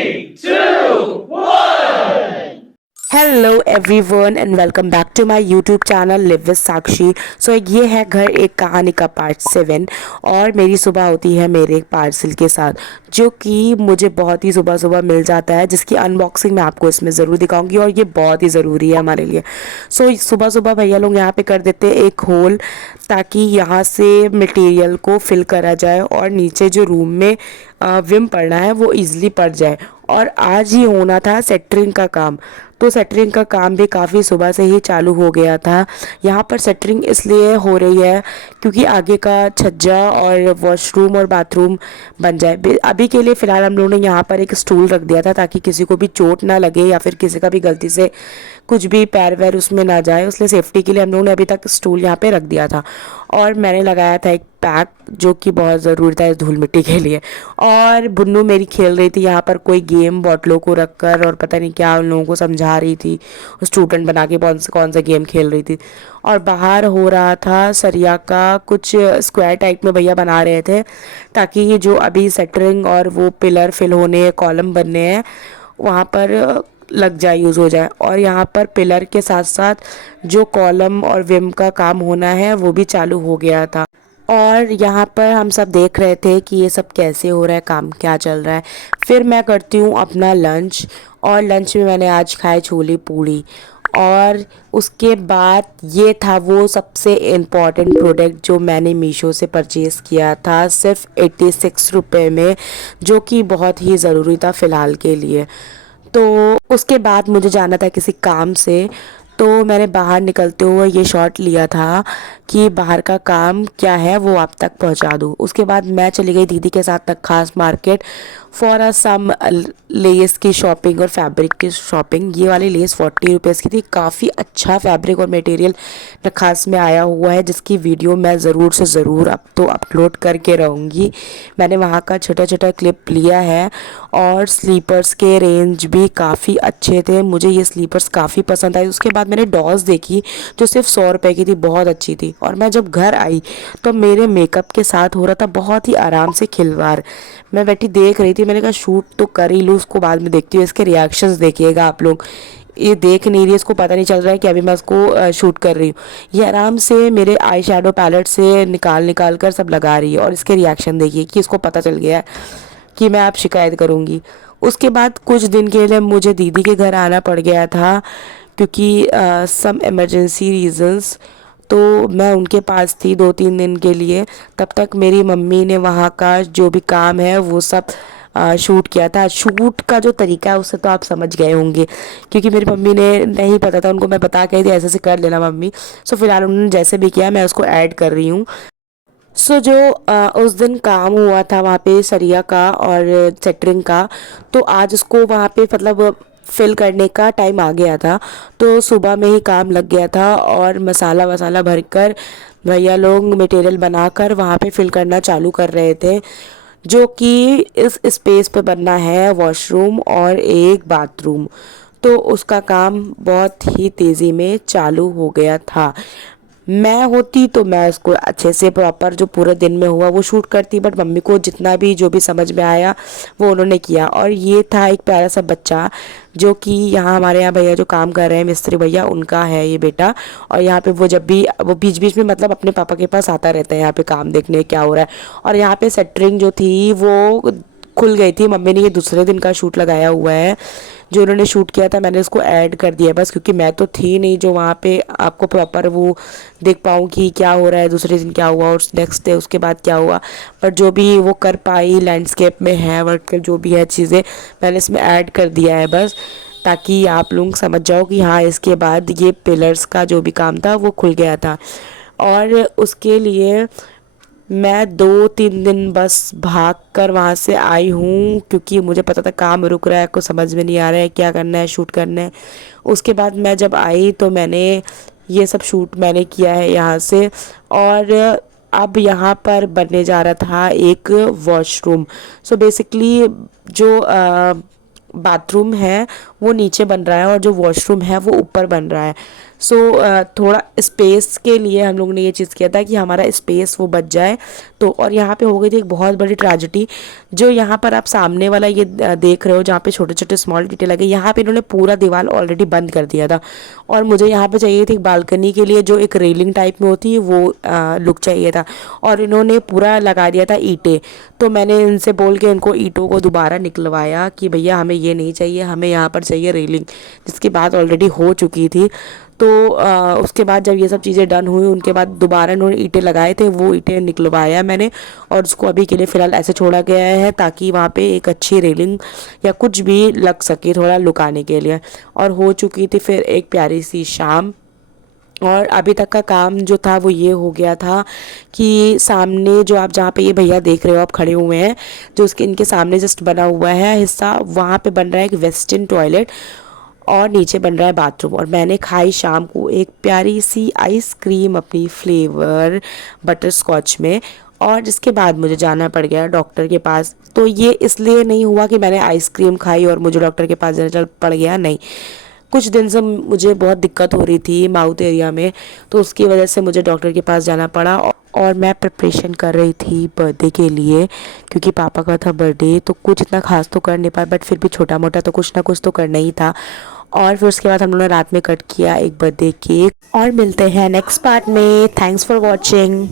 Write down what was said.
Three, two, one. Hello everyone and welcome back to my YouTube channel live with Sakshi. So ये है घर एक कहानी का पार्ट 7 और मेरी सुबह होती है मेरे एक पार्सल के साथ जो कि मुझे बहुत ही सुबह सुबह मिल जाता है, जिसकी अनबॉक्सिंग मैं आपको इसमें ज़रूर दिखाऊंगी और ये बहुत ही ज़रूरी है हमारे लिए। सो सुबह सुबह भैया लोग यहाँ पे कर देते हैं एक होल ताकि यहाँ से मटेरियल को फिल करा जाए और नीचे जो रूम में विम पड़ना है वो ईज़िली पड़ जाए। और आज ही होना था सेटरिंग का काम, तो सेटरिंग का काम भी काफ़ी सुबह से ही चालू हो गया था। यहाँ पर सेटरिंग इसलिए हो रही है क्योंकि आगे का छज्जा और वॉशरूम और बाथरूम बन जाए। अभी के लिए फ़िलहाल हम लोगों ने यहाँ पर एक स्टूल रख दिया था ताकि किसी को भी चोट ना लगे या फिर किसी का भी गलती से कुछ भी पैर वैर उसमें ना जाए, इसलिए सेफ्टी के लिए हम लोगों ने अभी तक स्टूल यहाँ पे रख दिया था। और मैंने लगाया था एक पैक जो कि बहुत ज़रूरी था इस धूल मिट्टी के लिए। और बुन्नू मेरी खेल रही थी यहाँ पर कोई गेम बॉटलों को रख कर और पता नहीं क्या उन लोगों को समझा रही थी, स्टूडेंट बना के कौन सा गेम खेल रही थी। और बाहर हो रहा था सरिया का कुछ स्क्वायर टाइप में भैया बना रहे थे ताकि ये जो अभी सेटरिंग और वो पिलर फिल होने कॉलम बनने हैं वहाँ पर लग जाए, यूज़ हो जाए। और यहाँ पर पिलर के साथ साथ जो कॉलम और विम का काम होना है वो भी चालू हो गया था। और यहाँ पर हम सब देख रहे थे कि ये सब कैसे हो रहा है, काम क्या चल रहा है। फिर मैं करती हूँ अपना लंच और लंच में मैंने आज खाए छोले पूड़ी। और उसके बाद ये था वो सबसे इम्पॉर्टेंट प्रोडक्ट जो मैंने मीशो से परचेज़ किया था सिर्फ 86 रुपये में, जो कि बहुत ही ज़रूरी था फ़िलहाल के लिए। तो उसके बाद मुझे जाना था किसी काम से, तो मैंने बाहर निकलते हुए ये शॉट लिया था कि बाहर का काम क्या है वो आप तक पहुंचा दूँ। उसके बाद मैं चली गई दीदी के साथ Nakhas market for a some lace की शॉपिंग और फैब्रिक की शॉपिंग। ये वाली लेस 40 रुपीज़ की थी। काफ़ी अच्छा फैब्रिक और मटेरियल नक्खास में आया हुआ है जिसकी वीडियो मैं ज़रूर से ज़रूर अब तो अपलोड करके रहूँगी। मैंने वहाँ का छोटा छोटा क्लिप लिया है। और स्लीपर्स के रेंज भी काफ़ी अच्छे थे, मुझे ये स्लीपर्स काफ़ी पसंद आई। उसके बाद मैंने डॉल्स देखी जो सिर्फ 100 रुपये की थी, बहुत अच्छी थी। और मैं जब घर आई तो मेरे मेकअप के साथ हो रहा था बहुत ही आराम से खिलवाड़। मैं बैठी देख रही थी, मैंने कहा शूट तो कर ही लूँ, उसको बाद में देखती हूँ। इसके रिएक्शंस देखिएगा आप लोग, ये देख नहीं रही है, इसको पता नहीं चल रहा है कि अभी मैं उसको शूट कर रही हूँ। ये आराम से मेरे आई शेडो पैलेट से निकाल निकाल कर सब लगा रही है और इसके रिएक्शन देखिए कि इसको पता चल गया है कि मैं अब शिकायत करूँगी। उसके बाद कुछ दिन के लिए मुझे दीदी के घर आना पड़ गया था क्योंकि सम इमरजेंसी रीजंस, तो मैं उनके पास थी 2-3 दिन के लिए। तब तक मेरी मम्मी ने वहाँ का जो भी काम है वो सब शूट किया था। शूट का जो तरीका है उससे तो आप समझ गए होंगे क्योंकि मेरी मम्मी ने नहीं पता था, उनको मैं बता के थी ऐसे ऐसे कर लेना मम्मी। सो फिलहाल उन्होंने जैसे भी किया मैं उसको ऐड कर रही हूँ। सो जो उस दिन काम हुआ था वहाँ पे सरिया का और सेटरिंग का, तो आज उसको वहाँ पे मतलब फिल करने का टाइम आ गया था, तो सुबह में ही काम लग गया था और मसाला वसाला भरकर भैया लोग मटेरियल बनाकर वहाँ पे फिल करना चालू कर रहे थे, जो कि इस स्पेस पे बनना है वॉशरूम और एक बाथरूम। तो उसका काम बहुत ही तेज़ी में चालू हो गया था। मैं होती तो मैं इसको अच्छे से प्रॉपर जो पूरे दिन में हुआ वो शूट करती, बट मम्मी को जितना भी जो भी समझ में आया वो उन्होंने किया। और ये था एक प्यारा सा बच्चा जो कि यहाँ हमारे यहाँ भैया जो काम कर रहे हैं मिस्त्री भैया, उनका है ये बेटा। और यहाँ पे वो जब भी वो बीच बीच में मतलब अपने पापा के पास आता रहता है यहाँ पे काम देखने क्या हो रहा है। और यहाँ पे सेटरिंग जो थी वो खुल गई थी, मम्मी ने ये दूसरे दिन का शूट लगाया हुआ है जो उन्होंने शूट किया था, मैंने उसको ऐड कर दिया बस क्योंकि मैं तो थी नहीं जो वहाँ पे आपको प्रॉपर वो देख पाऊँ कि क्या हो रहा है, दूसरे दिन क्या हुआ और नेक्स्ट डे उसके बाद क्या हुआ। पर जो भी वो कर पाई लैंडस्केप में है वर्क जो भी है चीज़ें मैंने इसमें ऐड कर दिया है बस, ताकि आप लोग समझ जाओ कि हाँ इसके बाद ये पिलर्स का जो भी काम था वो खुल गया था। और उसके लिए मैं 2-3 दिन बस भाग कर वहाँ से आई हूँ क्योंकि मुझे पता था काम रुक रहा है, कुछ समझ में नहीं आ रहा है क्या करना है, शूट करना है। उसके बाद मैं जब आई तो मैंने ये सब शूट मैंने किया है यहाँ से। और अब यहाँ पर बनने जा रहा था एक वॉशरूम। सो बेसिकली जो बाथरूम है वो नीचे बन रहा है और जो वॉशरूम है वो ऊपर बन रहा है। सो थोड़ा स्पेस के लिए हम लोग ने ये चीज़ किया था कि हमारा स्पेस वो बच जाए। तो और यहाँ पे हो गई थी एक बहुत बड़ी ट्रेजेडी। जो यहाँ पर आप सामने वाला ये देख रहे हो जहाँ पे छोटे छोटे स्मॉल टीटे लगे, यहाँ पे इन्होंने पूरा दीवार ऑलरेडी बंद कर दिया था। और मुझे यहाँ पे चाहिए थी बालकनी के लिए जो एक रेलिंग टाइप में होती है वो लुक चाहिए था, और इन्होंने पूरा लगा दिया था ईंटें। तो मैंने इनसे बोल के इनको ईंटों को दोबारा निकलवाया कि भैया हमें ये नहीं चाहिए, हमें यहाँ पर चाहिए रेलिंग, जिसकी बात ऑलरेडी हो चुकी थी। तो उसके बाद जब ये सब चीज़ें डन हुई उनके बाद दोबारा इन्होंने ईंटें लगाए थे, वो ईंटें निकलवाया मैंने, और उसको अभी के लिए फ़िलहाल ऐसे छोड़ा गया है ताकि वहाँ पे एक अच्छी रेलिंग या कुछ भी लग सके थोड़ा लुकाने के लिए। और हो चुकी थी फिर एक प्यारी सी शाम। और अभी तक का काम जो था वो ये हो गया था कि सामने जो आप जहाँ पे ये भैया देख रहे हो आप खड़े हुए हैं, जो उसके इनके सामने जस्ट बना हुआ है हिस्सा, वहाँ पे बन रहा है एक वेस्टर्न टॉयलेट और नीचे बन रहा है बाथरूम। और मैंने खाई शाम को एक प्यारी सी आइसक्रीम अपनी फ्लेवर बटर स्कॉच में, और जिसके बाद मुझे जाना पड़ गया डॉक्टर के पास। तो ये इसलिए नहीं हुआ कि मैंने आइसक्रीम खाई और मुझे डॉक्टर के पास जाना चल पड़ गया, नहीं। कुछ दिन से मुझे बहुत दिक्कत हो रही थी माउथ एरिया में, तो उसकी वजह से मुझे डॉक्टर के पास जाना पड़ा। और मैं प्रिपरेशन कर रही थी बर्थडे के लिए, क्योंकि पापा का था बर्थडे, तो कुछ इतना खास तो कर नहीं पाया, बट फिर भी छोटा मोटा तो कुछ ना कुछ तो करना ही था। और फिर उसके बाद हम लोगों ने रात में कट किया एक बर्थडे केक। और मिलते हैं नेक्स्ट पार्ट में। Thanks for watching.